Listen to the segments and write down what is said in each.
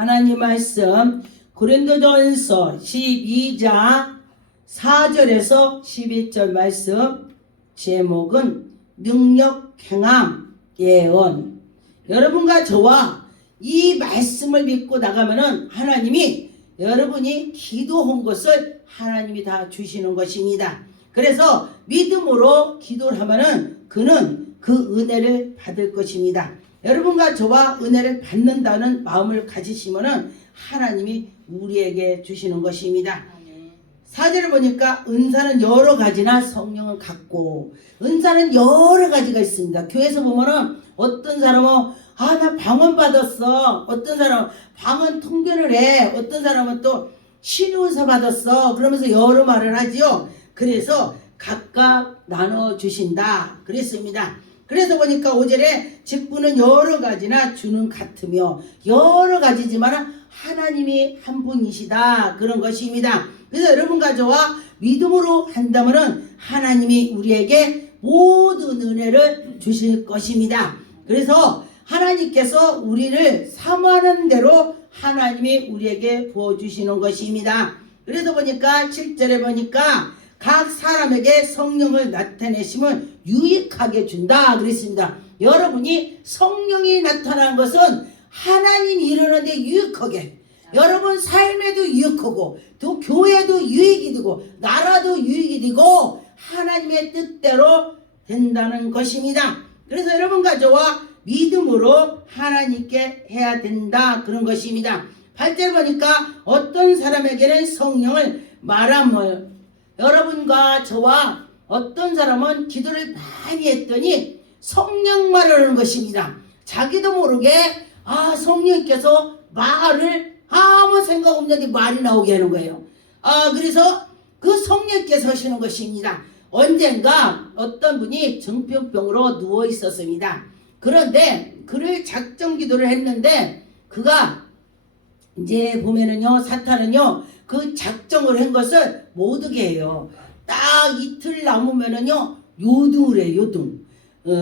하나님 말씀 고린도전서 12장 4절에서 11절 말씀 제목은 능력 행함 예언. 여러분과 저와 이 말씀을 믿고 나가면은 하나님이 여러분이 기도한 것을 하나님이 다 주시는 것입니다. 그래서 믿음으로 기도를 하면은 그는 그 은혜를 받을 것입니다. 여러분과 저와 은혜를 받는다는 마음을 가지시면은 하나님이 우리에게 주시는 것입니다. 4절을 보니까 은사는 여러 가지나 성령은 같고, 은사는 여러 가지가 있습니다. 교회에서 보면은 어떤 사람은 나 방언 받았어, 어떤 사람은 방언 통변을 해, 어떤 사람은 또 신의은사 받았어, 그러면서 여러 말을 하지요. 그래서 각각 나눠주신다 그랬습니다. 그래서 보니까 5절에 직분은 여러 가지나 주는 같으며, 여러 가지지만 하나님이 한 분이시다 그런 것입니다. 그래서 여러분과 저와 믿음으로 한다면 하나님이 우리에게 모든 은혜를 주실 것입니다. 그래서 하나님께서 우리를 사모하는 대로 하나님이 우리에게 부어주시는 것입니다. 그래서 보니까 7절에 보니까 각 사람에게 성령을 나타내시면 유익하게 준다 그랬습니다. 여러분이 성령이 나타난 것은 하나님 이루는데 유익하게, 여러분 삶에도 유익하고 또 교회도 유익이 되고 나라도 유익이 되고 하나님의 뜻대로 된다는 것입니다. 그래서 여러분과 저와 믿음으로 하나님께 해야 된다 그런 것입니다. 8절 보니까 어떤 사람에게는 성령을 말함을, 여러분과 저와 어떤 사람은 기도를 많이 했더니 성령 말하는 것입니다. 자기도 모르게 성령께서 말을 아무 생각 없는데 말이 나오게 하는 거예요. 그래서 그 성령께서 하시는 것입니다. 언젠가 어떤 분이 정신병으로 누워 있었습니다. 그런데 그를 작정 기도를 했는데 그가 이제 보면은요, 사탄은요 그 작정을 한 것을 못 오게 해요. 딱 이틀 남으면은요 요등을 해요. 요등.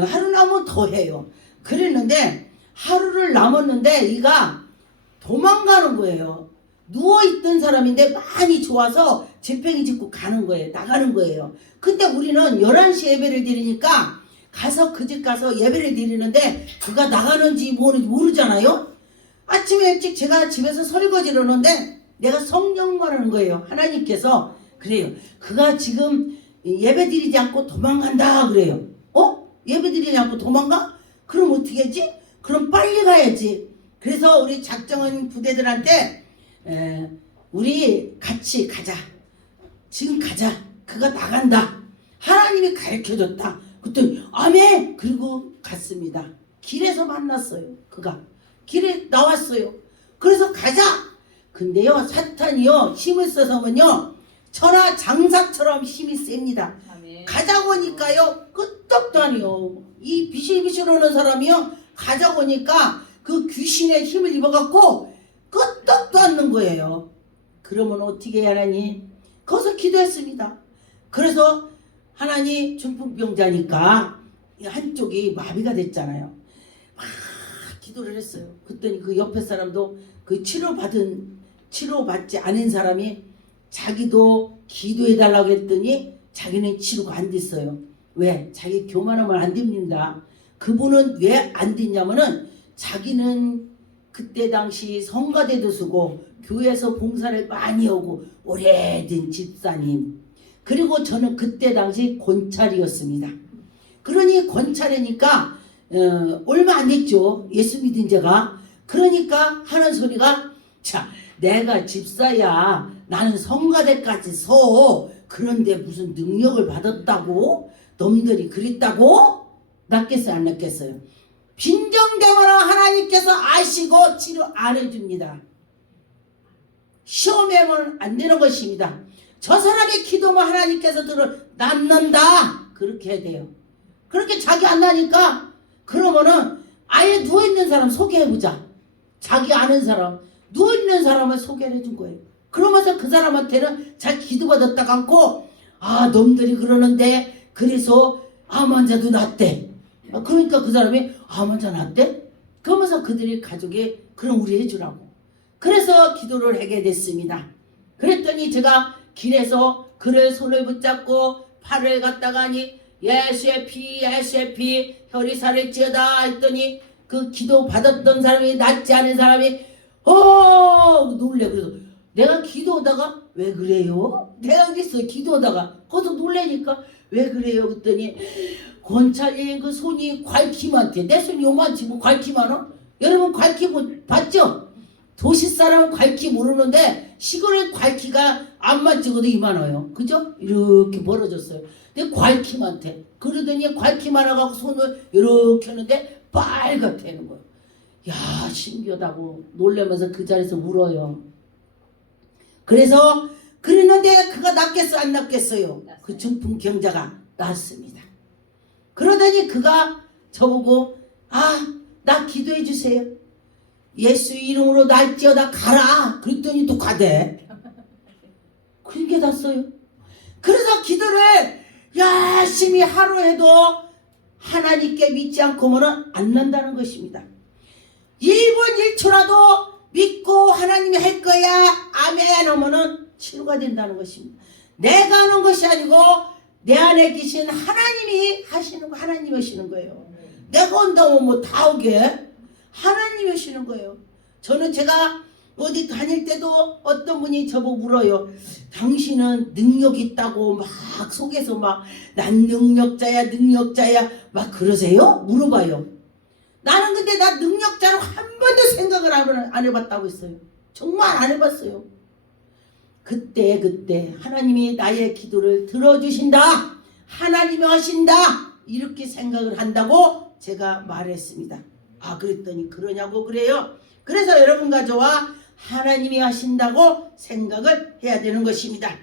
하루 남으면 더 해요. 그랬는데 하루를 남았는데 이가 도망가는 거예요. 누워있던 사람인데 많이 좋아서 지팡이 짚고 가는 거예요. 나가는 거예요. 근데 우리는 11시 예배를 드리니까 가서 그 집 가서 예배를 드리는데 그가 나가는지 뭐는지 모르잖아요. 아침에 일찍 제가 집에서 설거지를 하는데 내가 성령만 하는 거예요. 하나님께서 그래요. 그가 지금 예배 드리지 않고 도망간다 그래요. 예배 드리지 않고 도망가? 그럼 어떻게 하지? 그럼 빨리 가야지. 그래서 우리 작정한 부대들한테 우리 같이 가자. 지금 가자. 그가 나간다. 하나님이 가르쳐줬다. 그랬더니 아멘. 그리고 갔습니다. 길에서 만났어요. 그가 길에 나왔어요. 그래서 가자. 근데요 사탄이요 힘을 써서면요 천하 장사처럼 힘이 셉니다. 아멘. 가자고 하니까요 끄떡도 아니요. 이 비실비실 오는 사람이요 가자고 하니까 그 귀신의 힘을 입어갖고 끄떡도 않는 거예요. 그러면 어떻게 해야 하니? 거기서 기도했습니다. 그래서 하나님 중풍병자니까 한쪽이 마비가 됐잖아요. 막 기도를 했어요. 그랬더니 그 옆에 사람도 그 치료받지 않은 사람이 자기도 기도해달라고 했더니 자기는 치료가 안 됐어요. 왜? 자기 교만하면 안 됩니다. 그분은 왜 안 됐냐면은 자기는 그때 당시 성가대도 쓰고 교회에서 봉사를 많이 하고 오래된 집사님, 그리고 저는 그때 당시 권찰이었습니다. 그러니 권찰이니까 얼마 안 됐죠. 예수 믿은 제가. 그러니까 하는 소리가 자 내가 집사야, 나는 성가대까지 서, 그런데 무슨 능력을 받았다고? 놈들이 그랬다고? 낫겠어요 안 낫겠어요? 빈정대거나 하나님께서 아시고 치료 안 해줍니다. 시험하면 안 되는 것입니다. 저 사람의 기도만 하나님께서 낫는다 그렇게 해야 돼요. 그렇게 자기 안 나니까 그러면은 아예 누워있는 사람 소개해보자. 자기 아는 사람 누워있는 사람을 소개를 해준 거예요. 그러면서 그 사람한테는 잘 기도받았다고 않고 놈들이 그러는데 그래서 암 환자도 낫대. 그러니까 그 사람이 암 환자 낫대? 그러면서 그들이 가족이 그럼 우리 해주라고. 그래서 기도를 하게 됐습니다. 그랬더니 제가 길에서 그를 손을 붙잡고 팔을 갖다가니 예수의 피 예수의 피 혈이 살을지어다 했더니 그 기도 받았던 사람이 낫지 않은 사람이 놀래. 그래서 내가 기도하다가 왜 그래요? 내가 그랬어요. 기도하다가 거기서 놀래니까 왜 그래요? 그랬더니 권찰님 그 손이 괭기만해. 내 손이 요만치 뭐 괭기 많아? 여러분 괭기 봤죠? 도시 사람은 괭기 모르는데 시골의 괭기가 안만 찍어도 이만해요. 그죠? 이렇게 벌어졌어요. 근데 괭기만해. 그러더니 괭기 많아갖고 손을 이렇게 하는데 빨갛다는 거예요. 야 신기하다고 놀라면서 그 자리에서 울어요. 그래서 그랬는데 그가 낫겠어 안 낫겠어요? 그 중풍 경자가 낫습니다. 그러더니 그가 저보고 나 기도해 주세요. 예수 이름으로 날지어다 가라. 그랬더니 또 가대. 그런 게 났어요. 그래서 기도를 열심히 하루 해도 하나님께 믿지 않고는 안 난다는 것입니다. 1분 1초라도 믿고 하나님이 할 거야 아멘 하면은 치료가 된다는 것입니다. 내가 하는 것이 아니고 내 안에 계신 하나님이 하시는 거 하나님이 하시는 거예요. 내가 온다고 뭐 다 오게 하나님이 하시는 거예요. 저는 제가 어디 다닐 때도 어떤 분이 저보고 물어요. 당신은 능력 있다고 막 속에서 막 난 능력자야 막 그러세요? 물어봐요. 나는 근데 나 능력자로 한 번도 생각을 안 해봤다고 했어요. 정말 안 해봤어요. 그때 하나님이 나의 기도를 들어주신다. 하나님이 하신다. 이렇게 생각을 한다고 제가 말했습니다. 그랬더니 그러냐고 그래요. 그래서 여러분과 저와 하나님이 하신다고 생각을 해야 되는 것입니다.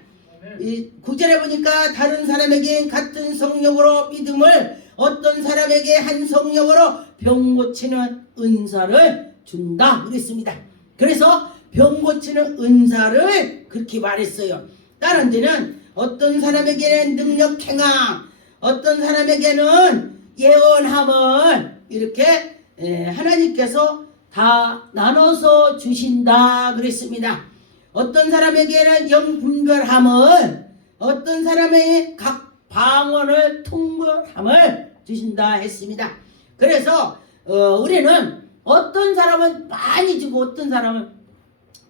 이 9절에 보니까 다른 사람에게 같은 성령으로 믿음을 어떤 사람에게 한 성령으로 병 고치는 은사를 준다 그랬습니다. 그래서 병 고치는 은사를 그렇게 말했어요. 다른 데는 어떤 사람에게는 능력 행함, 어떤 사람에게는 예언함을 이렇게 하나님께서 다 나눠서 주신다 그랬습니다. 어떤 사람에게는 영분별함을, 어떤 사람에게 각 방언을 통별함을 주신다 했습니다. 그래서 우리는 어떤 사람은 많이 주고 어떤 사람은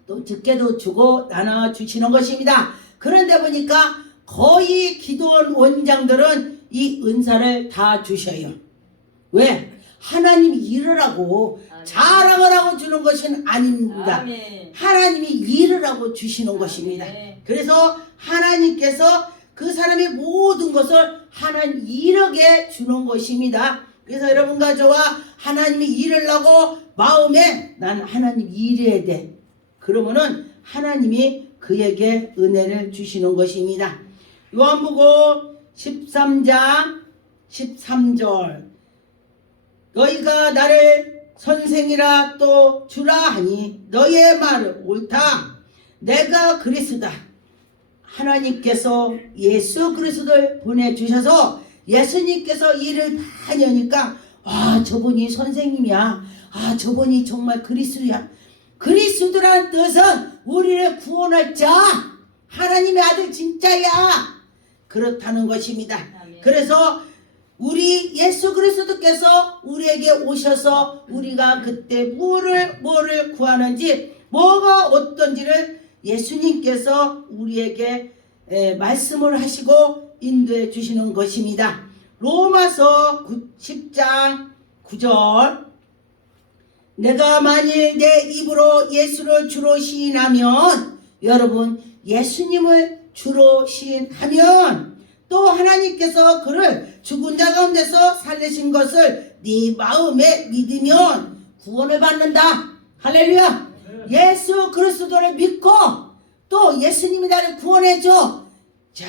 또 적게도 주고 나눠주시는 것입니다. 그런데 보니까 거의 기도원 원장들은 이 은사를 다 주셔요. 왜? 하나님이 일을 하고 자랑을 하고 주는 것은 아닙니다. 아멘. 하나님이 일을 하고 주시는 것입니다. 그래서 하나님께서 그 사람의 모든 것을 하나님 일하게 주는 것입니다. 그래서 여러분과 저와 하나님이 일을 하고 마음에 난 하나님 일해야 돼. 그러면은 하나님이 그에게 은혜를 주시는 것입니다. 요한복음 13장 13절 너희가 나를 선생이라 또 주라 하니 너희의 말은 옳다. 내가 그리스도다. 하나님께서 예수 그리스도를 보내주셔서 예수님께서 일을 많이 하니까 저분이 선생님이야. 저분이 정말 그리스도야. 그리스도라는 뜻은 우리를 구원할 자, 하나님의 아들 진짜야. 그렇다는 것입니다. 그래서 우리 예수 그리스도께서 우리에게 오셔서 우리가 그때 뭐를 구하는지 뭐가 어떤지를 예수님께서 우리에게 말씀을 하시고 인도해 주시는 것입니다. 로마서 10장 9절 내가 만일 내 입으로 예수를 주로 시인하면 여러분 예수님을 주로 시인하면 또 하나님께서 그를 죽은 자 가운데서 살리신 것을 네 마음에 믿으면 구원을 받는다. 할렐루야. 예수 그리스도를 믿고 또 예수님이 나를 구원해줘. 자,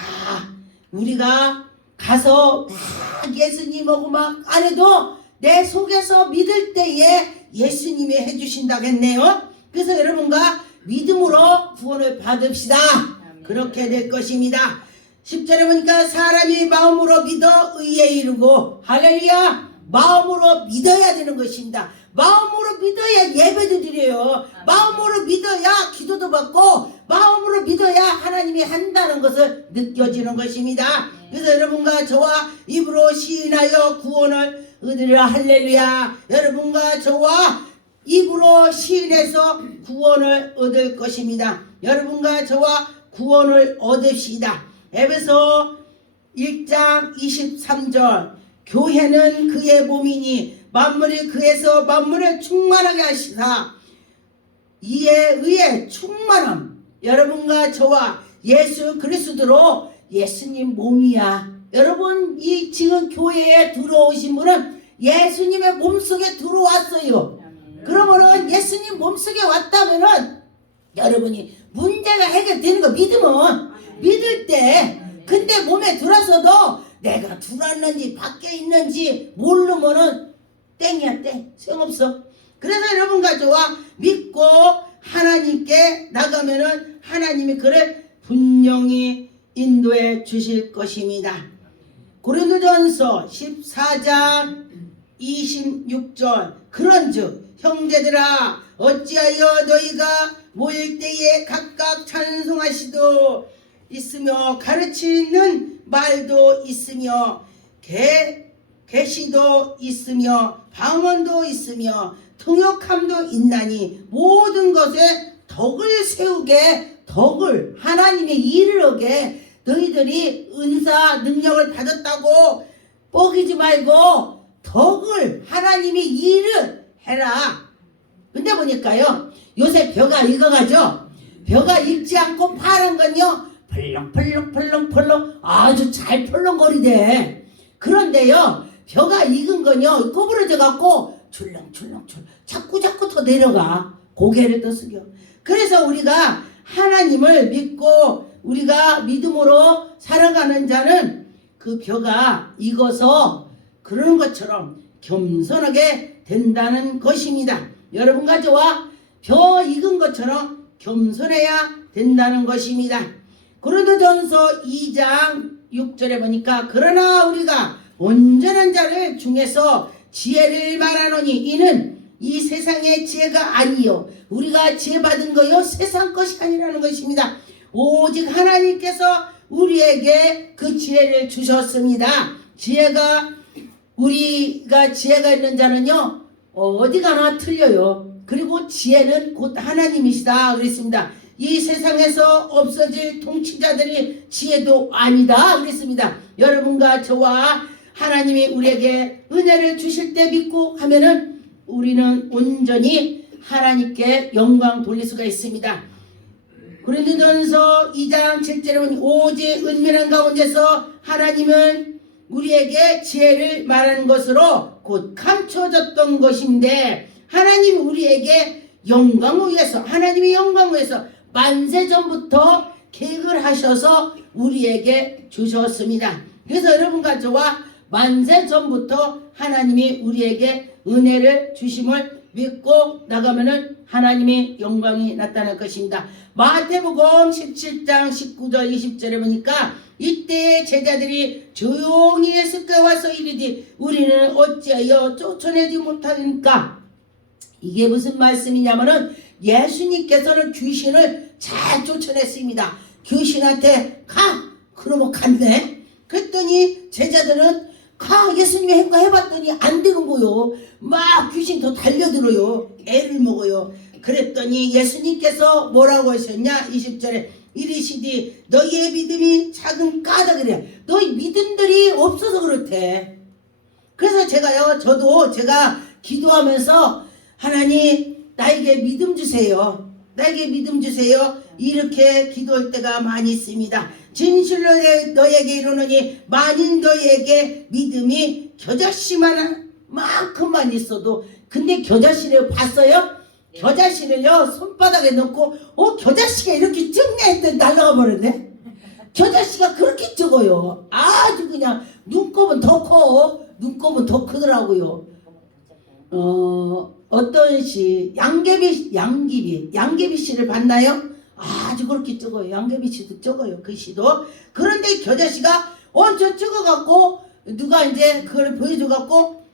우리가 가서 막 예수님하고 막 안 해도 내 속에서 믿을 때에 예수님이 해주신다고 했네요. 그래서 여러분과 믿음으로 구원을 받읍시다. 그렇게 될 것입니다. 10절에 보니까 사람이 마음으로 믿어 의에 이르고 할렐루야. 마음으로 믿어야 되는 것입니다. 마음으로 믿어야 예배도 드려요. 마음으로 믿어야 기도도 받고 마음으로 믿어야 하나님이 한다는 것을 느껴지는 것입니다. 그래서 여러분과 저와 입으로 시인하여 구원을 얻으리라. 할렐루야. 여러분과 저와 입으로 시인해서 구원을 얻을 것입니다. 여러분과 저와 구원을 얻읍시다. 에베소 1장 23절 교회는 그의 몸이니 만물이 그에서 만물을 충만하게 하시사 이에 의해 충만함. 여러분과 저와 예수 그리스도로 예수님 몸이야. 여러분 이 지금 교회에 들어오신 분은 예수님의 몸속에 들어왔어요. 그러면은 예수님 몸속에 왔다면은 여러분이 문제가 해결되는 거 믿으면 믿을 때 근데 몸에 들어서도 내가 들어왔는지 밖에 있는지 모르면은 땡이야 땡. 소용없어. 그래서 여러분과 저와 믿고 하나님께 나가면은 하나님이 그를 분명히 인도해 주실 것입니다. 고린도전서 14장 26절 그런즉 형제들아 어찌하여 너희가 모일 때에 각각 찬송하시도 있으며 가르치는 말도 있으며 계시도 있으며 방언도 있으며 통역함도 있나니 모든 것에 덕을 세우게 덕을 하나님의 일을 하게 너희들이 은사 능력을 받았다고 뻐기지 말고 덕을 하나님의 일을 해라. 근데 보니까요 요새 벼가 익어가죠. 벼가 익지 않고 파란 건요 펄렁펄렁 아주 잘 펄렁거리대. 그런데요 벼가 익은 건요 구부러져 갖고 출렁출렁 자꾸 더 내려가. 고개를 또 숙여. 그래서 우리가 하나님을 믿고 우리가 믿음으로 살아가는 자는 그 벼가 익어서 그러는 것처럼 겸손하게 된다는 것입니다. 여러분과 저와 벼 익은 것처럼 겸손해야 된다는 것입니다. 고린도전서 2장 6절에 보니까 그러나 우리가 온전한 자를 중에서 지혜를 말하노니 이는 이 세상의 지혜가 아니요 우리가 지혜 받은 거요 세상 것이 아니라는 것입니다. 오직 하나님께서 우리에게 그 지혜를 주셨습니다. 우리가 지혜가 있는 자는요 어디 가나 틀려요. 그리고 지혜는 곧 하나님이시다 그랬습니다. 이 세상에서 없어질 통치자들이 지혜도 아니다 그랬습니다. 여러분과 저와 하나님이 우리에게 은혜를 주실 때 믿고 하면은 우리는 온전히 하나님께 영광 돌릴 수가 있습니다. 고린도전서 2장 7절에 보니 오직 은밀한 가운데서 하나님은 우리에게 지혜를 말하는 것으로 곧 감춰졌던 것인데 하나님 우리에게 영광을 위해서 하나님의 영광을 위해서 만세전부터 계획을 하셔서 우리에게 주셨습니다. 그래서 여러분과 저와 만세전부터 하나님이 우리에게 은혜를 주심을 믿고 나가면은 하나님의 영광이 나타날 것입니다. 마태복음 17장 19절 20절에 보니까 이때 제자들이 조용히 예수께 와서 이르되 우리는 어찌하여 쫓아내지 못하니까. 이게 무슨 말씀이냐면은 예수님께서는 귀신을 잘 쫓아냈습니다. 귀신한테 가! 그러면 갔네. 그랬더니 제자들은 가! 예수님의 행과 해봤더니 안 되는 거요. 막 귀신 더 달려들어요. 애를 먹어요. 그랬더니 예수님께서 뭐라고 하셨냐? 20절에 이르시디 너희의 믿음이 작은 까닭이래. 너희 믿음들이 없어서 그렇대. 그래서 제가 기도하면서 하나님 나에게 믿음 주세요. 나에게 믿음 주세요. 이렇게 기도할 때가 많이 있습니다. 진실로 너에게 이르노니 만일 너에게 믿음이 겨자씨만큼만 있어도 근데 겨자씨를 봤어요? 겨자씨를요 손바닥에 넣고 겨자씨가 이렇게 적네 했더니 날아가 버렸네. 겨자씨가 그렇게 적어요. 아주 그냥 눈곱은 더 커. 눈곱은 더 크더라고요. 어떤 씨 양귀비 씨를 봤나요? 아주 그렇게 적어요. 양귀비 씨도 적어요. 그 시도. 그런데 겨자씨가 저 적어갖고 누가 이제 그걸 보여줘갖고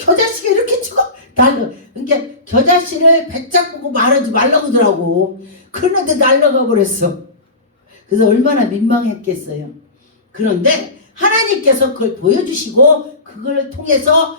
겨자씨가 이렇게 적어 그러니까 겨자씨를 배짝 보고 말하지 말라고 하더라고. 그런데 날라가 버렸어. 그래서 얼마나 민망했겠어요. 그런데 하나님께서 그걸 보여주시고 그걸 통해서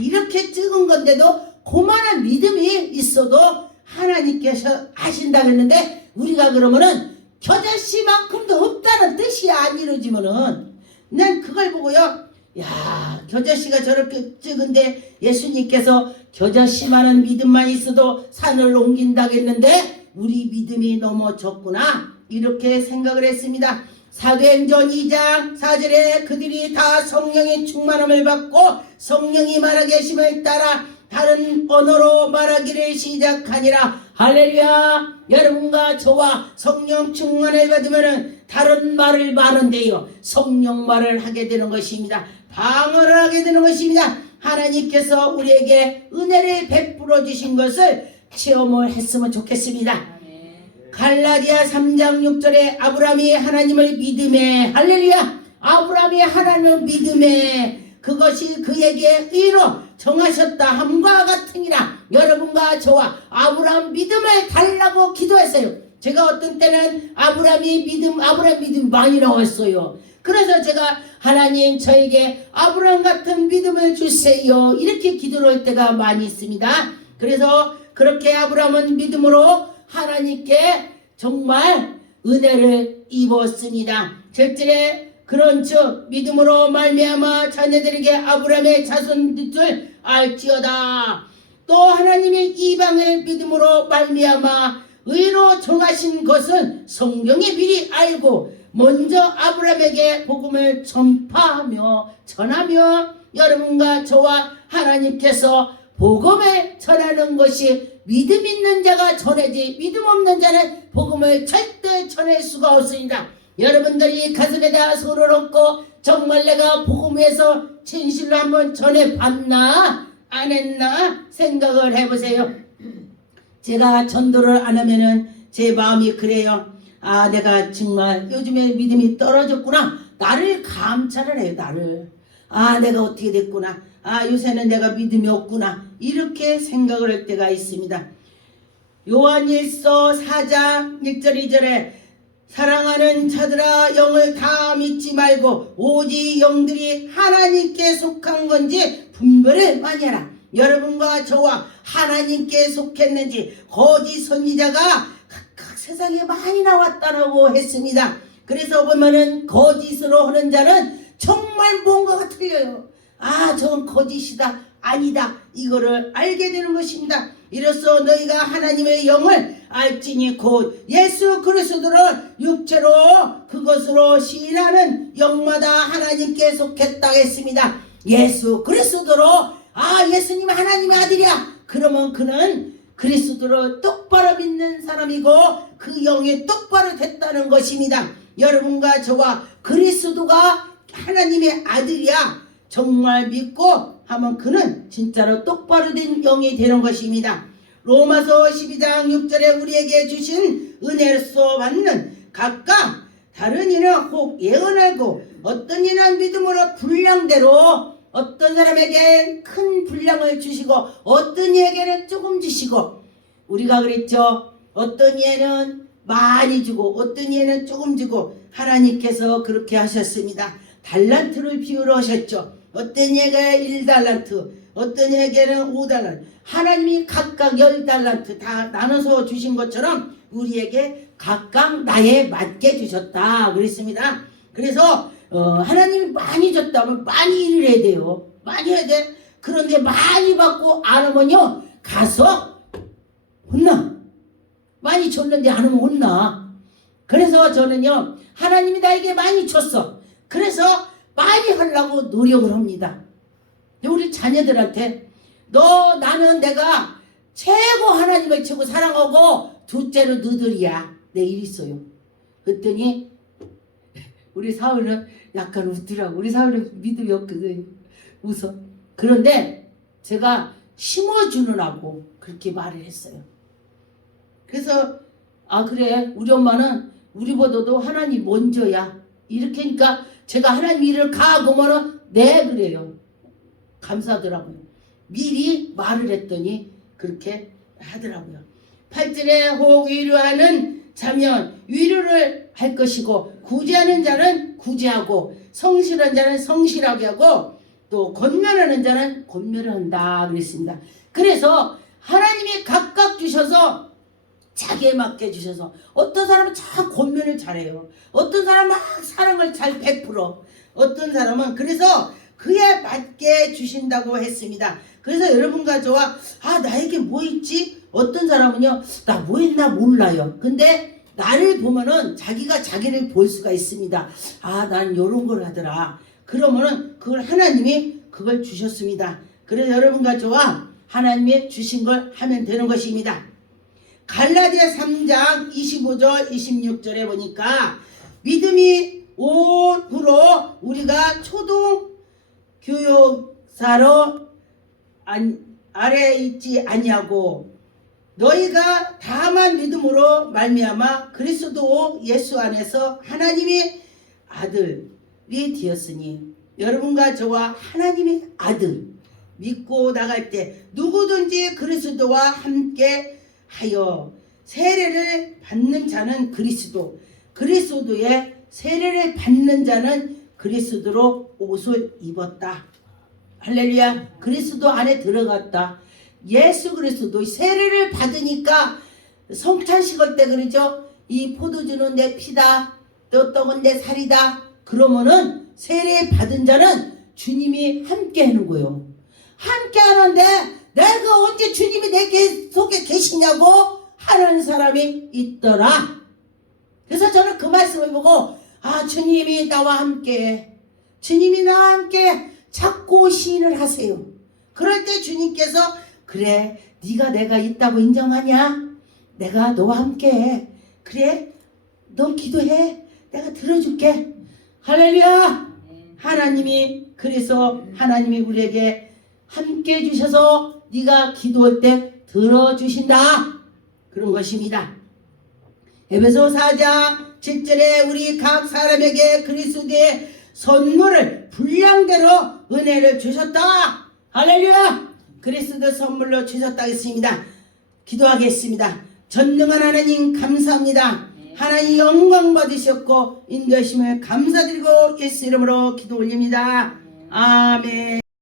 이렇게 찍은 건데도 그만한 믿음이 있어도 하나님께서 하신다 그랬는데 우리가 그러면은 겨자씨만큼도 없다는 뜻이야. 안 이루어지면은 난 그걸 보고요, 야, 겨자씨가 저렇게 찍은데 예수님께서 겨자씨만한 믿음만 있어도 산을 옮긴다고 했는데 우리 믿음이 너무 적구나 이렇게 생각을 했습니다. 사도행전 2장 4절에 그들이 다 성령의 충만함을 받고 성령이 말하게 하심을 따라 다른 언어로 말하기를 시작하니라. 할렐루야. 여러분과 저와 성령 충만을 받으면 다른 말을 말한대요. 성령 말을 하게 되는 것입니다. 방언을 하게 되는 것입니다. 하나님께서 우리에게 은혜를 베풀어 주신 것을 체험을 했으면 좋겠습니다. 갈라디아 3장 6절에 아브라함이 하나님을 믿음에, 할렐루야, 아브라함이 하나님을 믿음에 그것이 그에게 의로 정하셨다 함과 같으니라. 여러분과 저와 아브라함 믿음을 달라고 기도했어요. 제가 어떤 때는 아브라함 믿음 많이 나왔어요. 그래서 제가 하나님 저에게 아브라함 같은 믿음을 주세요 이렇게 기도를 할 때가 많이 있습니다. 그래서 그렇게 아브라함은 믿음으로 하나님께 정말 은혜를 입었습니다. 절절에 그런즉 믿음으로 말미암아 자녀들에게 아브라함의 자손들 알지어다. 또 하나님의 이방을 믿음으로 말미암아 의로 정하신 것은 성경에 미리 알고 먼저 아브라함에게 복음을 전파하며 전하며 여러분과 저와 하나님께서 복음을 전하는 것이 믿음 있는 자가 전하지 믿음 없는 자는 복음을 절대 전할 수가 없습니다. 여러분들이 가슴에다 손을 얹고 정말 내가 복음에서 진실로 한번 전해봤나 안 했나 생각을 해보세요. 제가 전도를 안 하면은 제 마음이 그래요. 내가 정말 요즘에 믿음이 떨어졌구나. 나를 감찰을 해요. 나를. 내가 어떻게 됐구나. 요새는 내가 믿음이 없구나. 이렇게 생각을 할 때가 있습니다. 요한일서 4장 1절 2절에 사랑하는 자들아 영을 다 믿지 말고 오직 영들이 하나님께 속한 건지 분별을 많이 하라. 여러분과 저와 하나님께 속했는지 거짓 선지자가 각각 세상에 많이 나왔다고 했습니다. 그래서 보면은 거짓으로 하는 자는 정말 뭔가가 틀려요. 저건 거짓이다 아니다 이거를 알게 되는 것입니다. 이로써 너희가 하나님의 영을 알지니 곧 예수 그리스도를 육체로 그것으로 시인하는 영마다 하나님께 속했다 했습니다. 예수 그리스도로 예수님 하나님의 아들이야. 그러면 그는 그리스도를 똑바로 믿는 사람이고 그 영이 똑바로 됐다는 것입니다. 여러분과 저와 그리스도가 하나님의 아들이야 정말 믿고 하면 그는 진짜로 똑바로 된 영이 되는 것입니다. 로마서 12장 6절에 우리에게 주신 은혜로서 받는 각각 다른 이는 혹 예언하고 어떤 이는 믿음으로 분량대로 어떤 사람에게 큰 분량을 주시고 어떤 이에게는 조금 주시고 우리가 그랬죠. 어떤 이에는 많이 주고 어떤 이에는 조금 주고 하나님께서 그렇게 하셨습니다. 달란트를 비유로 하셨죠. 어떤 이에게 1달란트 어떤 이에게는 5달란트 하나님이 각각 10달란트 다 나눠서 주신 것처럼 우리에게 각각 나에 맞게 주셨다 그랬습니다. 그래서 하나님이 많이 줬다면 많이 일을 해야 돼요. 많이 해야 돼. 그런데 많이 받고 안 하면요 가서 혼나. 많이 줬는데 안 하면 혼나. 그래서 저는요 하나님이 나에게 많이 줬어. 그래서 많이 하려고 노력을 합니다. 우리 자녀들한테 나는 내가 최고 하나님을 최고 사랑하고 둘째로 너들이야. 내 일 있어요. 그랬더니 우리 사위는 약간 웃더라고. 우리 사위는 믿음이 없거든. 웃어. 그런데 제가 심어주느라고 그렇게 말을 했어요. 그래서 그래 우리 엄마는 우리보다도 하나님 먼저야. 이렇게 하니까 제가 하나님 일을 가고면은 네 그래요. 감사하더라고요. 미리 말을 했더니 그렇게 하더라고요. 8절에 혹 위로하는 자면 위로를 할 것이고 구제하는 자는 구제하고 성실한 자는 성실하게 하고 또 권면하는 자는 권면을 한다 그랬습니다. 그래서 하나님이 각각 주셔서 자기에 맞게 주셔서 어떤 사람은 참 권면을 잘해요. 어떤 사람은 막 사랑을 잘 베풀어. 어떤 사람은 그래서 그에 맞게 주신다고 했습니다. 그래서 여러분과 저와 나에게 뭐 있지? 어떤 사람은요 나 뭐 했나 몰라요. 근데 나를 보면은 자기가 자기를 볼 수가 있습니다. 난 요런 걸 하더라. 그러면은 그걸 하나님이 그걸 주셨습니다. 그래서 여러분과 저와 하나님이 주신 걸 하면 되는 것입니다. 갈라디아 3장 25절 26절에 보니까 믿음이 온후로 우리가 초등 교육사로 아래 있지 아니하고 너희가 다만 믿음으로 말미암아 그리스도 예수 안에서 하나님의 아들이 되었으니 여러분과 저와 하나님의 아들 믿고 나갈 때 누구든지 그리스도와 함께 하여 세례를 받는 자는 그리스도의 세례를 받는 자는 그리스도로 옷을 입었다. 할렐루야. 그리스도 안에 들어갔다. 예수 그리스도 세례를 받으니까 성찬식을 때 그러죠. 이 포도주는 내 피다. 또 떡은 내 살이다. 그러면은 세례 받은 자는 주님이 함께 하는 거예요. 함께 하는데 내가 언제 주님이 내 속에 계시냐고 하는 사람이 있더라. 그래서 저는 그 말씀을 보고 주님이 나와 함께 주님이 나와 함께 자꾸 시인을 하세요. 그럴 때 주님께서 그래 네가 내가 있다고 인정하냐? 내가 너와 함께 그래 너 기도해 내가 들어줄게. 할렐루야. 하나님이 그래서 하나님이 우리에게 함께 해주셔서 네가 기도할 때 들어주신다 그런 것입니다. 에베소 4장 7절에 우리 각 사람에게 그리스도의 선물을 분량대로 은혜를 주셨다. 할렐루야. 그리스도 선물로 주셨다 했습니다. 기도하겠습니다. 전능한 하나님 감사합니다. 하나님 영광 받으셨고 인도하심을 감사드리고 예수 이름으로 기도 올립니다. 아멘.